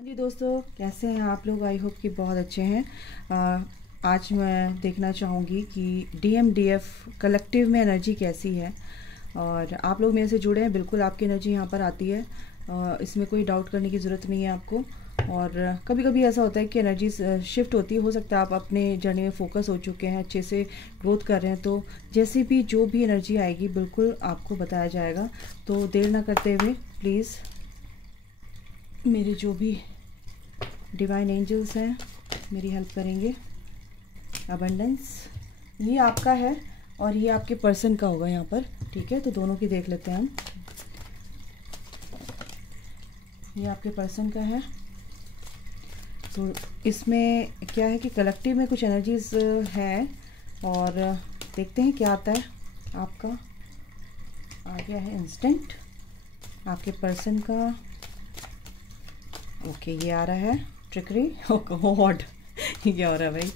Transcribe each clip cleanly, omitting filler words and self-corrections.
हाँ जी दोस्तों, कैसे हैं आप लोग। आई होप कि बहुत अच्छे हैं। आज मैं देखना चाहूँगी कि DMDF कलेक्टिव में एनर्जी कैसी है। और आप लोग मेरे से जुड़े हैं, बिल्कुल आपकी एनर्जी यहाँ पर आती है। इसमें कोई डाउट करने की ज़रूरत नहीं है आपको। और कभी कभी ऐसा होता है कि एनर्जी शिफ्ट होती है। हो सकता है आप अपने जर्नी में फोकस हो चुके हैं, अच्छे से ग्रोथ कर रहे हैं, तो जैसे भी जो भी एनर्जी आएगी बिल्कुल आपको बताया जाएगा। तो देर ना करते हुए प्लीज़ मेरे जो भी डिवाइन एंजल्स हैं मेरी हेल्प करेंगे। अबंडेंस ये आपका है और ये आपके पर्सन का होगा यहाँ पर, ठीक है। तो दोनों की देख लेते हैं हम। ये आपके पर्सन का है। तो इसमें क्या है कि कलेक्टिव में कुछ एनर्जीज है और देखते हैं क्या आता है आपका। आ गया है इंस्टेंट आपके पर्सन का। ओके, ये आ रहा है ट्रिकरी। ओ गॉड, ये क्या हो रहा है भाई।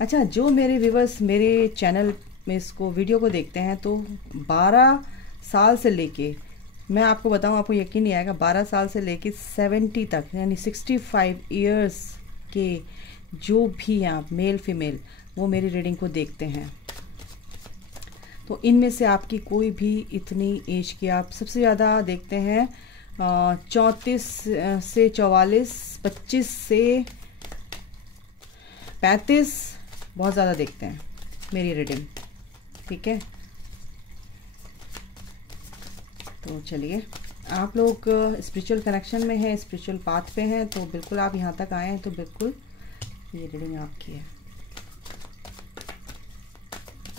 अच्छा, जो मेरे व्यूवर्स मेरे चैनल में इसको वीडियो को देखते हैं तो 12 साल से लेके, मैं आपको बताऊं, आपको यकीन नहीं आएगा, 12 साल से लेके 70 तक यानी 65 इयर्स के जो भी हैं आप, मेल फीमेल, वो मेरी रीडिंग को देखते हैं। तो इनमें से आपकी कोई भी इतनी एज की, आप सबसे ज़्यादा देखते हैं 34 से 44, 25 से 35, बहुत ज़्यादा देखते हैं मेरी रीडिंग, ठीक है। तो चलिए, आप लोग स्पिरिचुअल कनेक्शन में हैं, स्पिरिचुअल पाथ पे हैं, तो बिल्कुल आप यहाँ तक आए हैं तो बिल्कुल ये रीडिंग आपकी है।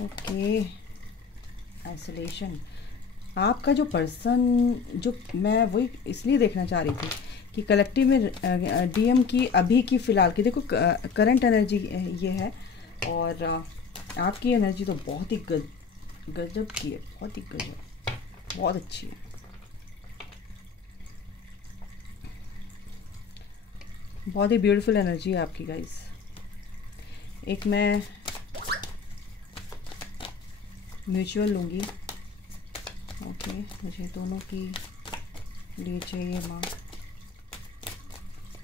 Okay, isolation. आपका जो पर्सन, जो मैं वही इसलिए देखना चाह रही थी कि कलेक्टिव में DM की अभी की फ़िलहाल की, देखो करंट एनर्जी ये है। और आपकी एनर्जी तो बहुत ही गजब की है, बहुत ही गजब, बहुत अच्छी है। बहुत ही ब्यूटीफुल एनर्जी है आपकी गाइस। एक मैं म्यूचुअल लूँगी। ओके, मुझे दोनों की लिए चाहिए माँ,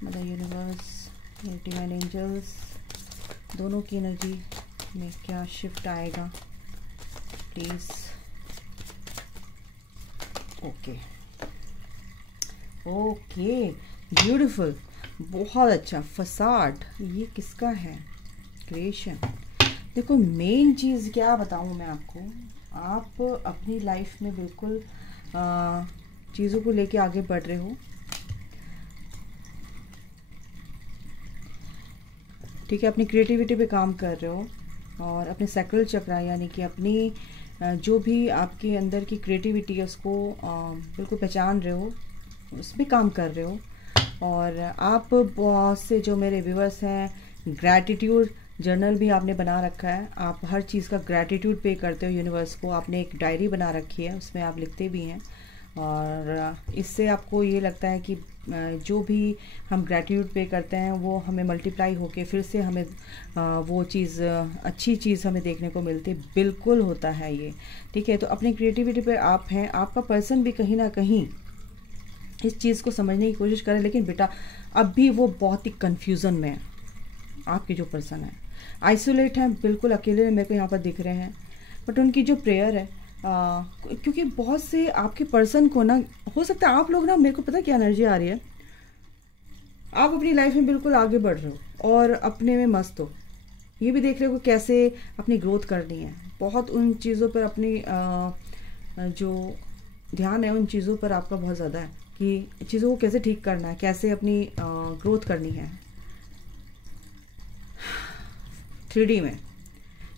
मदर यूनिवर्स, डिवाइन एंजल्स, दोनों की एनर्जी में क्या शिफ्ट आएगा प्लीज़। ओके ओके, ब्यूटीफुल, बहुत अच्छा। फसाड, ये किसका है? क्रिएशन। देखो, मेन चीज़ क्या बताऊँ मैं आपको, आप अपनी लाइफ में बिल्कुल चीज़ों को लेके आगे बढ़ रहे हो, ठीक है। अपनी क्रिएटिविटी पे काम कर रहे हो और अपने सैक्रल चक्र यानी कि अपनी जो भी आपके अंदर की क्रिएटिविटी है उसको बिल्कुल पहचान रहे हो, उस पर काम कर रहे हो। और आप बहुत से जो मेरे व्यूअर्स हैं, ग्रैटिट्यूड जर्नल भी आपने बना रखा है। आप हर चीज़ का ग्रैटिट्यूड पे करते हो यूनिवर्स को। आपने एक डायरी बना रखी है, उसमें आप लिखते भी हैं। और इससे आपको ये लगता है कि जो भी हम ग्रैटिट्यूड पे करते हैं वो हमें मल्टीप्लाई होके फिर से हमें वो चीज़, अच्छी चीज़ हमें देखने को मिलती। बिल्कुल होता है ये, ठीक है। तो अपनी क्रिएटिविटी पे आप हैं। आपका पर्सन भी कहीं ना कहीं इस चीज़ को समझने की कोशिश करें, लेकिन बेटा अब भी वो बहुत ही कन्फ्यूज़न में है। आपके जो पर्सन है आइसोलेट हैं, बिल्कुल अकेले मेरे को यहाँ पर दिख रहे हैं। बट उनकी जो प्रेयर है, क्योंकि बहुत से आपके पर्सन को ना, हो सकता है आप लोग ना, मेरे को पता क्या एनर्जी आ रही है, आप अपनी लाइफ में बिल्कुल आगे बढ़ रहे हो और अपने में मस्त हो। ये भी देख रहे हो कैसे अपनी ग्रोथ करनी है। बहुत उन चीज़ों पर अपनी जो ध्यान है उन चीज़ों पर आपका बहुत ज़्यादा है कि चीज़ों को कैसे ठीक करना है, कैसे अपनी ग्रोथ करनी है। 3D में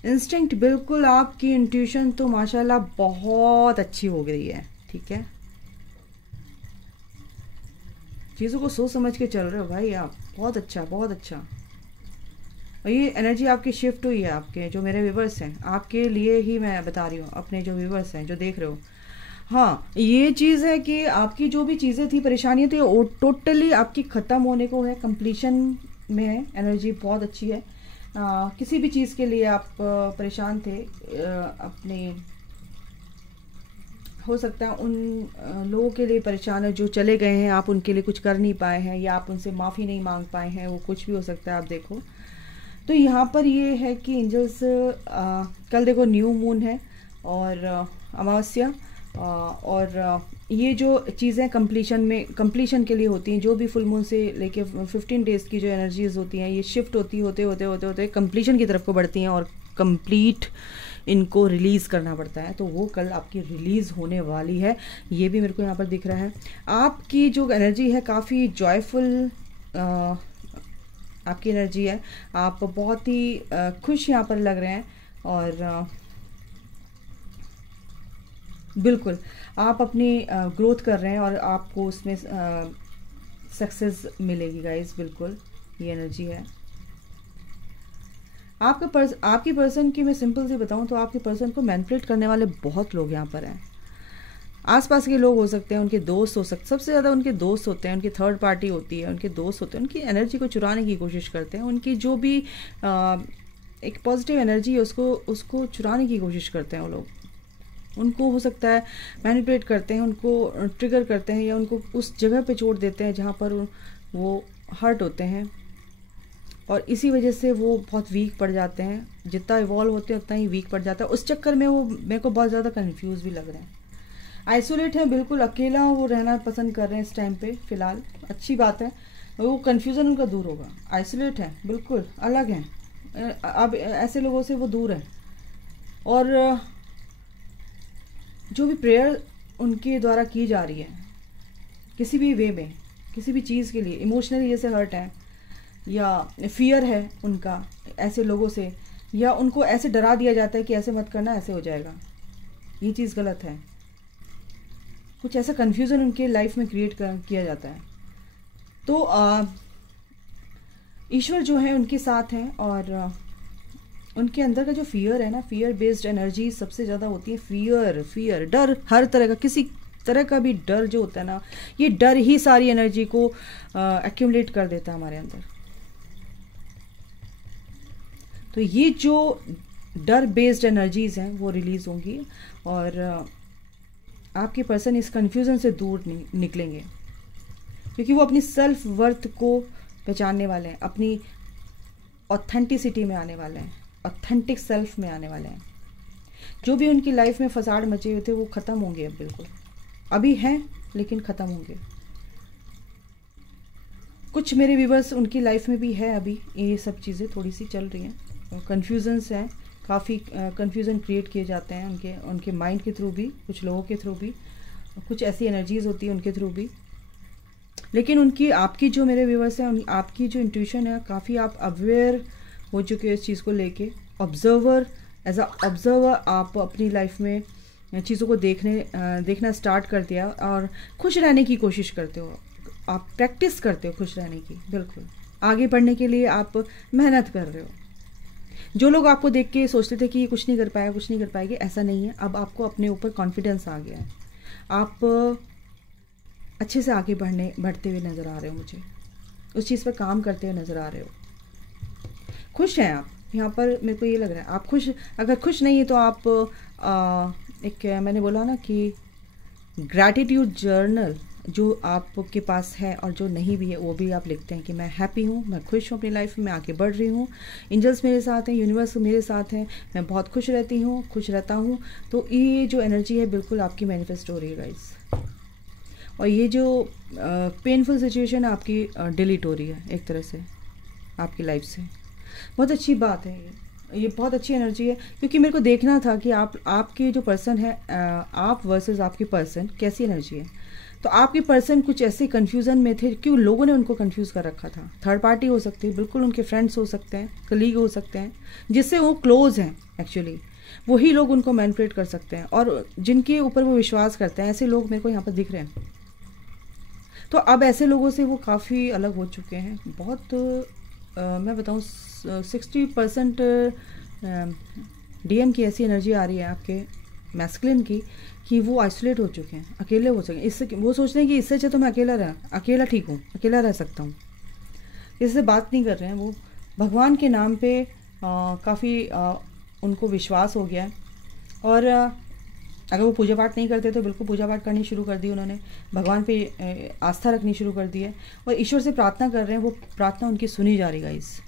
इंस्टिंक्ट, बिल्कुल आपकी इंट्यूशन तो माशाल्लाह बहुत अच्छी हो गई है, ठीक है। चीज़ों को सोच समझ के चल रहे हो भाई आप, बहुत अच्छा, बहुत अच्छा। और ये एनर्जी आपकी शिफ्ट हुई है। आपके जो मेरे व्यूवर्स हैं, आपके लिए ही मैं बता रही हूँ, अपने जो व्यूवर्स हैं जो देख रहे हो, हाँ, ये चीज़ है कि आपकी जो भी चीज़ें थी, परेशानियाँ थी, वो टोटली आपकी ख़त्म होने को है, कंप्लीशन में है। एनर्जी बहुत अच्छी है। किसी भी चीज़ के लिए आप परेशान थे, अपने हो सकता है उन लोगों के लिए परेशान है जो चले गए हैं, आप उनके लिए कुछ कर नहीं पाए हैं या आप उनसे माफ़ी नहीं मांग पाए हैं, वो कुछ भी हो सकता है। आप देखो तो यहाँ पर ये है कि एंजल्स कल देखो न्यू मून है और अमावस्या, और ये जो चीज़ें कंप्लीशन के लिए होती हैं, जो भी फुल मून से लेके 15 डेज़ की जो एनर्जीज होती हैं, ये शिफ्ट होती होते होते होते होते कंप्लीशन की तरफ को बढ़ती हैं और कंप्लीट इनको रिलीज़ करना पड़ता है। तो वो कल आपकी रिलीज़ होने वाली है, ये भी मेरे को यहाँ पर दिख रहा है। आपकी जो एनर्जी है काफ़ी जॉयफुल आपकी एनर्जी है, आप बहुत ही खुश यहाँ पर लग रहे हैं और बिल्कुल आप अपनी ग्रोथ कर रहे हैं और आपको उसमें सक्सेस मिलेगी गाइस। बिल्कुल ये एनर्जी है आपकी पर्सन की। मैं सिंपल से बताऊं तो आपके पर्सन को मैनिपुलेट करने वाले बहुत लोग यहाँ पर हैं। आसपास के लोग हो सकते हैं, उनके दोस्त हो सकते, सबसे ज़्यादा उनके दोस्त होते हैं, उनकी थर्ड पार्टी होती है, उनके दोस्त होते हैं, उनकी एनर्जी को चुराने की कोशिश करते हैं, उनकी जो भी एक पॉजिटिव एनर्जी है उसको चुराने की कोशिश करते हैं वो लोग। उनको हो सकता है मैनिपुलेट करते हैं, उनको ट्रिगर करते हैं या उनको उस जगह पे छोड़ देते हैं जहाँ पर वो हर्ट होते हैं और इसी वजह से वो बहुत वीक पड़ जाते हैं। जितना इवॉल्व होते हैं उतना ही वीक पड़ जाता है। उस चक्कर में वो मेरे को बहुत ज़्यादा कन्फ्यूज़ भी लग रहे हैं। आइसोलेट है, बिल्कुल अकेला वो रहना पसंद कर रहे हैं इस टाइम पे फ़िलहाल, अच्छी बात है, वो कन्फ्यूज़न उनका दूर होगा। आइसोलेट है, बिल्कुल अलग हैं, अब ऐसे लोगों से वो दूर हैं और जो भी प्रेयर उनके द्वारा की जा रही है किसी भी वे में, किसी भी चीज़ के लिए, इमोशनली जैसे हर्ट है या फियर है उनका ऐसे लोगों से, या उनको ऐसे डरा दिया जाता है कि ऐसे मत करना, ऐसे हो जाएगा, ये चीज़ गलत है, कुछ ऐसा कन्फ्यूज़न उनके लाइफ में क्रिएट किया जाता है। तो ईश्वर जो है उनके साथ हैं और उनके अंदर का जो फियर है ना, फियर बेस्ड एनर्जी सबसे ज़्यादा होती है। फियर डर, हर तरह का, किसी तरह का भी डर जो होता है ना, ये डर ही सारी एनर्जी को एक्यूमुलेट कर देता है हमारे अंदर। तो ये जो डर बेस्ड एनर्जीज हैं वो रिलीज होंगी और आपके पर्सन इस कन्फ्यूज़न से दूर निकलेंगे क्योंकि वो अपनी सेल्फ वर्थ को पहचानने वाले हैं, अपनी ऑथेंटिसिटी में आने वाले हैं, ऑथेंटिक सेल्फ में आने वाले हैं। जो भी उनकी लाइफ में फसाड मचे हुए थे वो ख़त्म होंगे, अब बिल्कुल अभी हैं लेकिन ख़त्म होंगे। कुछ मेरे व्यूवर्स उनकी लाइफ में भी है अभी ये सब चीज़ें थोड़ी सी चल रही हैं, कन्फ्यूजन्स हैं, काफ़ी कन्फ्यूज़न क्रिएट किए जाते हैं उनके माइंड के थ्रू भी, कुछ लोगों के थ्रू भी, कुछ ऐसी एनर्जीज होती है उनके थ्रू भी। लेकिन उनकी आपकी जो मेरे व्यूवर्स हैं, आपकी जो इंट्यूशन है, काफ़ी आप अवेयर हो चुके हो इस चीज़ को लेके। ऑब्जर्वर, एज अ ऑब्जर्वर आप अपनी लाइफ में चीज़ों को देखना स्टार्ट कर दिया और खुश रहने की कोशिश करते हो, आप प्रैक्टिस करते हो खुश रहने की। बिल्कुल आगे बढ़ने के लिए आप मेहनत कर रहे हो। जो लोग आपको देख के सोचते थे कि ये कुछ नहीं कर पाएगा, कुछ नहीं कर पाएगी, ऐसा नहीं है। अब आपको अपने ऊपर कॉन्फिडेंस आ गया है, आप अच्छे से आगे बढ़ते हुए नज़र आ रहे हो, मुझे उस चीज़ पर काम करते हुए नज़र आ रहे हो। खुश हैं आप यहाँ पर, मेरे को ये लग रहा है आप खुश। अगर खुश नहीं है तो आप एक मैंने बोला ना कि ग्रैटिट्यूड जर्नल जो आपके पास है और जो नहीं भी है वो भी आप लिखते हैं कि मैं हैप्पी हूँ, मैं खुश हूँ अपनी लाइफ में, मैं आगे बढ़ रही हूँ, एंजल्स मेरे साथ हैं, यूनिवर्स मेरे साथ हैं, मैं बहुत खुश रहती हूँ, खुश रहता हूँ। तो ये जो एनर्जी है बिल्कुल आपकी मैनिफेस्ट हो रही है गाइस, और ये जो पेनफुल सिचुएशन आपकी डिलीट हो रही है एक तरह से आपकी लाइफ से। बहुत अच्छी बात है ये बहुत अच्छी एनर्जी है, क्योंकि मेरे को देखना था कि आपके जो पर्सन है, आप वर्सेस आपकी पर्सन कैसी एनर्जी है। तो आपके पर्सन कुछ ऐसे कन्फ्यूज़न में थे कि लोगों ने उनको कन्फ्यूज़ कर रखा था। थर्ड पार्टी हो सकती है, बिल्कुल उनके फ्रेंड्स हो सकते हैं, कलीग हो सकते हैं, जिससे वो क्लोज हैं एक्चुअली, वही लोग उनको मैनिपुलेट कर सकते हैं और जिनके ऊपर वो विश्वास करते हैं, ऐसे लोग मेरे को यहाँ पर दिख रहे हैं। तो अब ऐसे लोगों से वो काफ़ी अलग हो चुके हैं। बहुत मैं बताऊँ 60% डीएम की ऐसी एनर्जी आ रही है आपके मैस्कुलिन की कि वो आइसोलेट हो चुके हैं, अकेले हो चुके हैं। इससे वो सोच रहे हैं कि इससे अच्छा तो मैं अकेला ठीक हूँ, अकेला रह सकता हूँ, इससे बात नहीं कर रहे हैं। वो भगवान के नाम पे काफ़ी उनको विश्वास हो गया है और अगर वो पूजा पाठ नहीं करते तो बिल्कुल पूजा पाठ करनी शुरू कर दी उन्होंने, भगवान पे आस्था रखनी शुरू कर दी है और ईश्वर से प्रार्थना कर रहे हैं, वो प्रार्थना उनकी सुनी जा रही गाइस।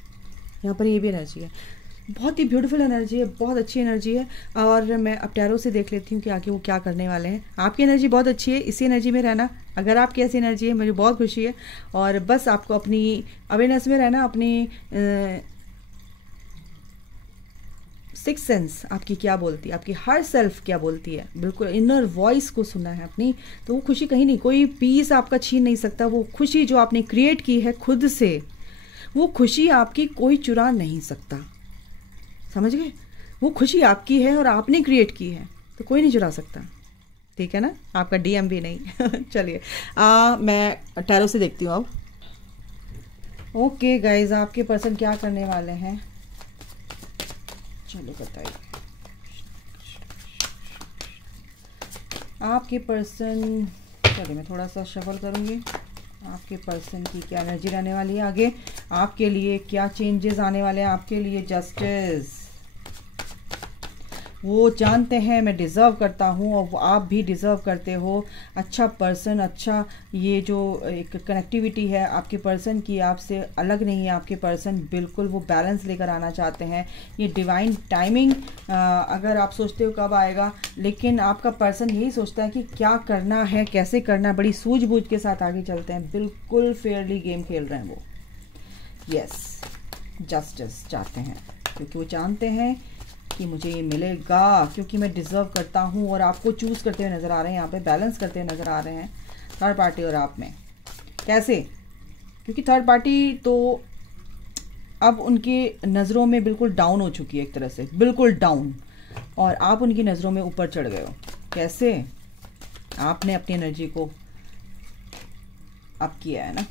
यहाँ पर ये भी एनर्जी है, बहुत ही ब्यूटीफुल एनर्जी है, बहुत अच्छी एनर्जी है। और मैं अब टैरो से देख लेती हूँ कि आगे वो क्या करने वाले हैं। आपकी एनर्जी बहुत अच्छी है, इसी एनर्जी में रहना। अगर आपकी ऐसी एनर्जी है मुझे बहुत खुशी है, और बस आपको अपनी अवेयरनेस में रहना, अपनी सिक्स सेंस आपकी क्या बोलती है, आपकी हर सेल्फ क्या बोलती है, बिल्कुल इनर वॉइस को सुनना है अपनी। तो वो खुशी कहीं नहीं, कोई पीस आपका छीन नहीं सकता। वो खुशी जो आपने क्रिएट की है खुद से, वो खुशी आपकी कोई चुरा नहीं सकता, समझ गए? वो खुशी आपकी है और आपने क्रिएट की है, तो कोई नहीं चुरा सकता, ठीक है ना? आपका डीएम भी नहीं। चलिए मैं टैरो से देखती हूँ अब। ओके गाइज, आपके पर्सन क्या करने वाले हैं, चलो बताइए। आपके पर्सन, चलिए मैं थोड़ा सा शफल करूँगी। आपके पर्सन की क्या एनर्जी रहने वाली है आगे, आपके लिए क्या चेंजेस आने वाले हैं आपके लिए। जस्टिस, वो जानते हैं मैं डिज़र्व करता हूँ और आप भी डिज़र्व करते हो। अच्छा पर्सन, अच्छा ये जो एक कनेक्टिविटी है आपके पर्सन की आपसे अलग नहीं है। आपके पर्सन बिल्कुल वो बैलेंस लेकर आना चाहते हैं। ये डिवाइन टाइमिंग अगर आप सोचते हो कब आएगा, लेकिन आपका पर्सन यही सोचता है कि क्या करना है, कैसे करना है, बड़ी सूझबूझ के साथ आगे चलते हैं। बिल्कुल फेयरली गेम खेल रहे हैं वो। यस, जस्टिस चाहते हैं क्योंकि वो जानते हैं कि मुझे ये मिलेगा, क्योंकि मैं डिज़र्व करता हूँ। और आपको चूज़ करते हुए नज़र आ रहे हैं, यहाँ पे बैलेंस करते हुए नज़र आ रहे हैं थर्ड पार्टी और आप में। कैसे? क्योंकि थर्ड पार्टी तो अब उनकी नज़रों में बिल्कुल डाउन हो चुकी है, एक तरह से बिल्कुल डाउन, और आप उनकी नज़रों में ऊपर चढ़ गए हो। कैसे? आपने अपनी एनर्जी को अप किया है ना,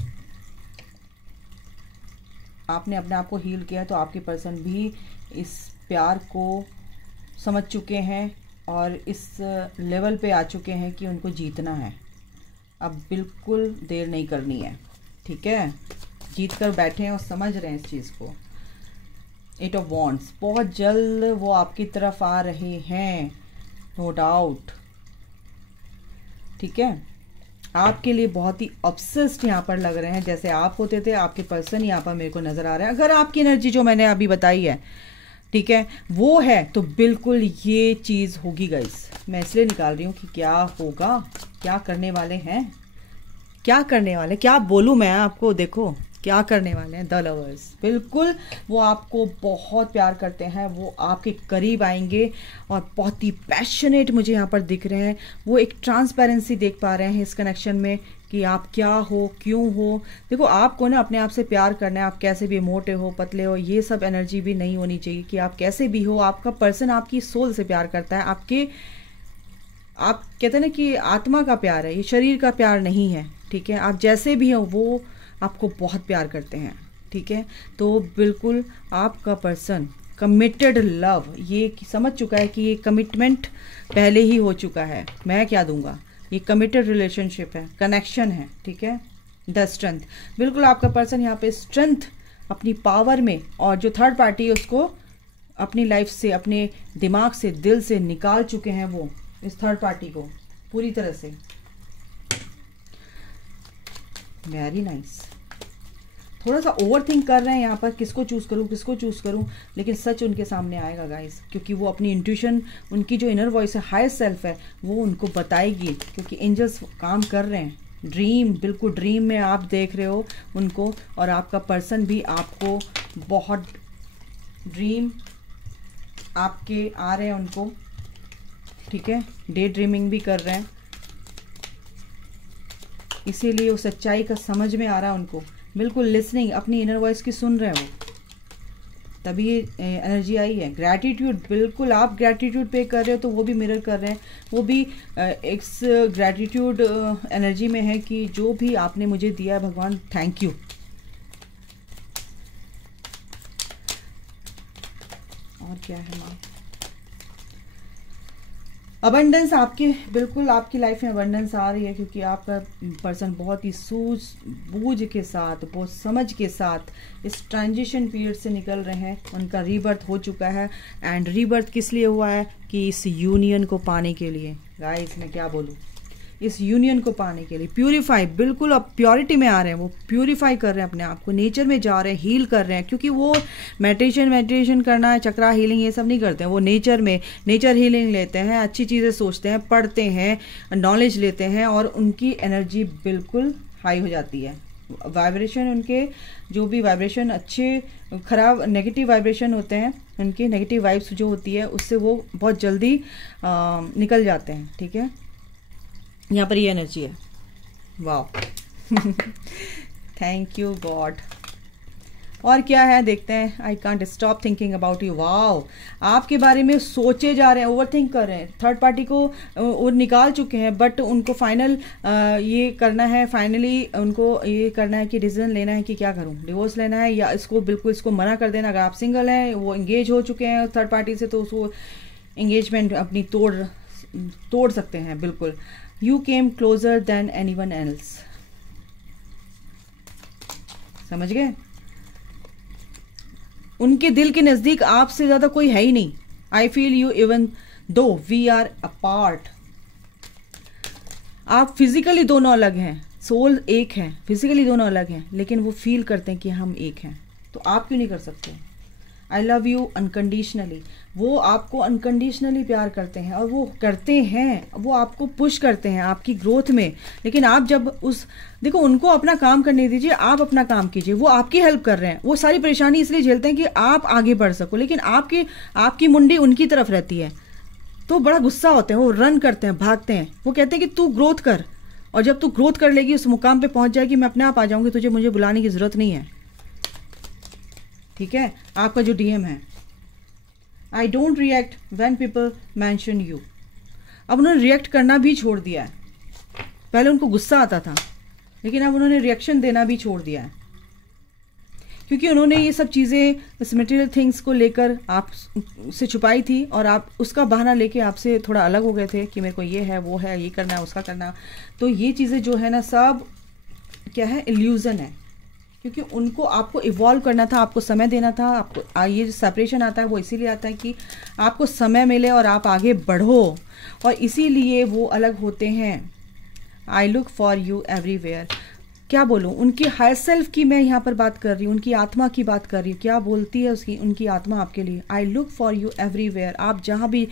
आपने अपने आप को हील किया है। तो आपके पर्सन भी इस प्यार को समझ चुके हैं और इस लेवल पे आ चुके हैं कि उनको जीतना है। अब बिल्कुल देर नहीं करनी है, ठीक है? जीत कर बैठे हैं और समझ रहे हैं इस चीज़ को। एट ऑफ वॉन्ड्स, बहुत जल्द वो आपकी तरफ आ रहे हैं, नो डाउट, ठीक है? आपके लिए बहुत ही ऑब्सेस्ड यहाँ पर लग रहे हैं, जैसे आप होते थे। आपके पर्सन यहाँ पर मेरे को नज़र आ रहे हैं। अगर आपकी एनर्जी जो मैंने अभी बताई है, ठीक है, वो है, तो बिल्कुल ये चीज़ होगी गाइस। मैं इसलिए निकाल रही हूँ कि क्या होगा, क्या करने वाले हैं, क्या करने वाले, क्या बोलूँ मैं आपको। देखो क्या करने वाले हैं द लवर्स। बिल्कुल वो आपको बहुत प्यार करते हैं, वो आपके करीब आएंगे और बहुत ही पैशनेट मुझे यहाँ पर दिख रहे हैं। वो एक ट्रांसपेरेंसी देख पा रहे हैं इस कनेक्शन में कि आप क्या हो, क्यों हो। देखो आपको ना अपने आप से प्यार करना है। आप कैसे भी मोटे हो, पतले हो, ये सब एनर्जी भी नहीं होनी चाहिए कि आप कैसे भी हो। आपका पर्सन आपकी सोल से प्यार करता है, आपके, आप कहते हैं ना कि आत्मा का प्यार है, ये शरीर का प्यार नहीं है, ठीक है? आप जैसे भी हो वो आपको बहुत प्यार करते हैं, ठीक है? तो बिल्कुल आपका पर्सन कमिटेड लव, ये समझ चुका है कि ये कमिटमेंट पहले ही हो चुका है। मैं क्या दूंगा, ये कमिटेड रिलेशनशिप है, कनेक्शन है, ठीक है? द स्ट्रेंथ, बिल्कुल आपका पर्सन यहाँ पे स्ट्रेंथ अपनी पावर में, और जो थर्ड पार्टी है उसको अपनी लाइफ से, अपने दिमाग से, दिल से निकाल चुके हैं वो, इस थर्ड पार्टी को पूरी तरह से। Very nice. थोड़ा सा ओवर थिंक कर रहे हैं यहाँ पर, किसको चूज़ करूँ, किसको चूज़ करूँ, लेकिन सच उनके सामने आएगा गाइस, क्योंकि वो अपनी इंट्यूशन, उनकी जो इनर वॉइस है, हायर सेल्फ है, वो उनको बताएगी, क्योंकि एंजल्स काम कर रहे हैं। ड्रीम, बिल्कुल ड्रीम में आप देख रहे हो उनको, और आपका पर्सन भी आपको बहुत ड्रीम आपके आ रहे हैं उनको, ठीक है? डे ड्रीमिंग भी कर रहे हैं, इसीलिए वो सच्चाई का समझ में आ रहा है उनको। बिल्कुल लिसनिंग, अपनी इनर वॉइस की सुन रहे हैं वो, तभी ये एनर्जी आई है। ग्रैटिट्यूड, बिल्कुल आप ग्रैटिट्यूड पे कर रहे हो तो वो भी मिरर कर रहे हैं, वो भी इस ग्रैटिट्यूड एनर्जी में है कि जो भी आपने मुझे दिया है भगवान, थैंक यू। और क्या है माँ? अबंडेंस आपके बिल्कुल आपकी लाइफ में अबंडेंस आ रही है, क्योंकि आपका पर्सन बहुत ही सूझ बूझ के साथ, बहुत समझ के साथ इस ट्रांजिशन पीरियड से निकल रहे हैं। उनका रीबर्थ हो चुका है, एंड रीबर्थ किस लिए हुआ है कि इस यूनियन को पाने के लिए। गाइस मैं क्या बोलूँ, इस यूनियन को पाने के लिए प्यूरिफाई, बिल्कुल अब प्योरिटी में आ रहे हैं, वो प्यूरिफाई कर रहे हैं अपने आप को, नेचर में जा रहे हैं, हील कर रहे हैं। क्योंकि वो मेडिटेशन करना है, चक्रा हीलिंग ये सब नहीं करते हैं, वो नेचर में नेचर हीलिंग लेते हैं, अच्छी चीज़ें सोचते हैं, पढ़ते हैं, नॉलेज लेते हैं, और उनकी एनर्जी बिल्कुल हाई हो जाती है। वाइब्रेशन उनके जो भी वाइब्रेशन अच्छे खराब नेगेटिव वाइब्रेशन होते हैं, उनकी नेगेटिव वाइब्स जो होती है उससे वो बहुत जल्दी निकल जाते हैं। ठीक है, यहाँ पर ये एनर्जी है। वाह थैंक यू गॉड। और क्या है देखते हैं। I can't stop thinking about you. Wow, आपके बारे में सोचे जा रहे हैं, ओवर थिंक कर रहे हैं, थर्ड पार्टी को वो निकाल चुके हैं, बट उनको फाइनल ये करना है, फाइनली उनको ये करना है कि डिसीजन लेना है कि क्या करूं, डिवोर्स लेना है या इसको बिल्कुल इसको मना कर देना। अगर आप सिंगल हैं, वो इंगेज हो चुके हैं थर्ड पार्टी से, तो उसको एंगेजमेंट अपनी तोड़ सकते हैं बिल्कुल। You came closer than anyone else। समझ गए, उनके दिल के नजदीक आपसे ज्यादा कोई है ही नहीं। I feel you even though we are apart. आप फिजिकली दोनों अलग हैं, सोल एक है, फिजिकली दोनों अलग हैं, लेकिन वो फील करते हैं कि हम एक हैं। तो आप क्यों नहीं कर सकते? I love you unconditionally. वो आपको अनकंडीशनली प्यार करते हैं, और वो करते हैं, वो आपको पुश करते हैं आपकी ग्रोथ में। लेकिन आप जब देखो, उनको अपना काम करने दीजिए, आप अपना काम कीजिए। वो आपकी हेल्प कर रहे हैं, वो सारी परेशानी इसलिए झेलते हैं कि आप आगे बढ़ सको, लेकिन आपकी मुंडी उनकी तरफ रहती है। तो बड़ा गुस्सा होते हैं, वो रन करते हैं, भागते हैं। वो कहते हैं कि तू ग्रोथ कर, और जब तू ग्रोथ कर लेगी, उस मुकाम पे पहुंच जाएगी, मैं अपने आप आ जाऊंगी, तुझे मुझे बुलाने की जरूरत नहीं है। ठीक है, आपका जो डीएम है, I don't react when people mention you. अब उन्होंने रिएक्ट करना भी छोड़ दिया है। पहले उनको गुस्सा आता था, लेकिन अब उन्होंने रिएक्शन देना भी छोड़ दिया है, क्योंकि उन्होंने ये सब चीज़ें इस मटेरियल थिंग्स को लेकर आप से छुपाई थी, और आप उसका बहाना लेके आपसे थोड़ा अलग हो गए थे कि मेरे को ये है, वो है, ये करना है, उसका करना। तो ये चीज़ें जो है ना, सब क्या है, इल्यूजन है। क्योंकि उनको आपको इवॉल्व करना था, आपको समय देना था। आपको ये जो सेपरेशन आता है वो इसीलिए आता है कि आपको समय मिले और आप आगे बढ़ो, और इसीलिए वो अलग होते हैं। I look for you everywhere. क्या बोलूँ, उनकी हायर सेल्फ की मैं यहाँ पर बात कर रही हूँ, उनकी आत्मा की बात कर रही हूँ। क्या बोलती है उनकी आत्मा आपके लिए? I look for you everywhere. आप जहाँ भी,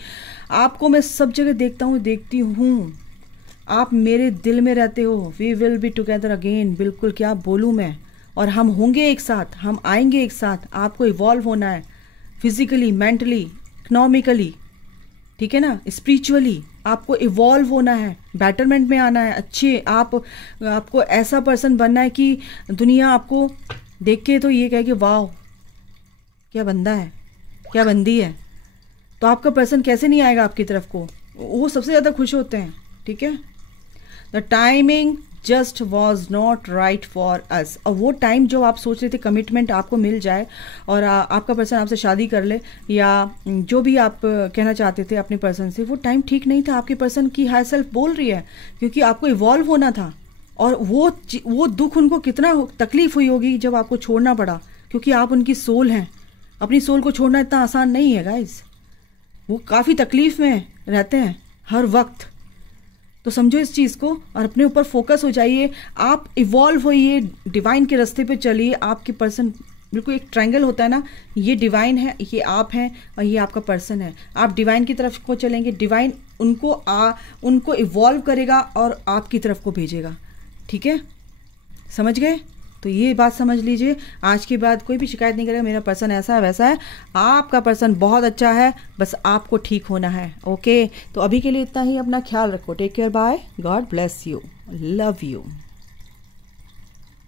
आपको मैं सब जगह देखती हूँ। आप मेरे दिल में रहते हो। We will be together again. बिल्कुल, क्या बोलूँ मैं, और हम होंगे एक साथ, हम आएंगे एक साथ। आपको इवॉल्व होना है, फिजिकली, मेंटली, इकोनॉमिकली, ठीक है ना, स्पिरिचुअली आपको इवॉल्व होना है, बेटरमेंट में आना है। अच्छे आपको ऐसा पर्सन बनना है कि दुनिया आपको देख के तो ये कहे कि वाह, क्या बंदा है, क्या बंदी है। तो आपका पर्सन कैसे नहीं आएगा आपकी तरफ को? वो सबसे ज़्यादा खुश होते हैं। ठीक है, the timing just was not right for us. और वो टाइम जो आप सोच रहे थे कमिटमेंट आपको मिल जाए और आपका पर्सन आपसे शादी कर ले, या जो भी आप कहना चाहते थे अपने पर्सन से, वो टाइम ठीक नहीं था। आपके पर्सन की हायर सेल्फ बोल रही है, क्योंकि आपको इवॉल्व होना था। और वो दुख उनको कितना तकलीफ हुई होगी जब आपको छोड़ना पड़ा, क्योंकि आप उनकी सोल हैं। अपनी सोल को छोड़ना इतना आसान नहीं है गाइस, वो काफ़ी तकलीफ में रहते हैं हर वक्त। तो समझो इस चीज़ को और अपने ऊपर फोकस हो जाइए। आप इवॉल्व होइए, डिवाइन के रास्ते पे चलिए। आपके पर्सन बिल्कुल एक ट्रायंगल होता है ना, ये डिवाइन है, ये आप हैं और ये आपका पर्सन है। आप डिवाइन की तरफ को चलेंगे, डिवाइन उनको इवॉल्व करेगा और आपकी तरफ को भेजेगा। ठीक है, समझ गए? तो ये बात समझ लीजिए, आज के बाद कोई भी शिकायत नहीं करेगा मेरा पर्सन ऐसा है वैसा है। आपका पर्सन बहुत अच्छा है, बस आपको ठीक होना है। ओके, तो अभी के लिए इतना ही। अपना ख्याल रखो। Take care, bye, God bless you, love you.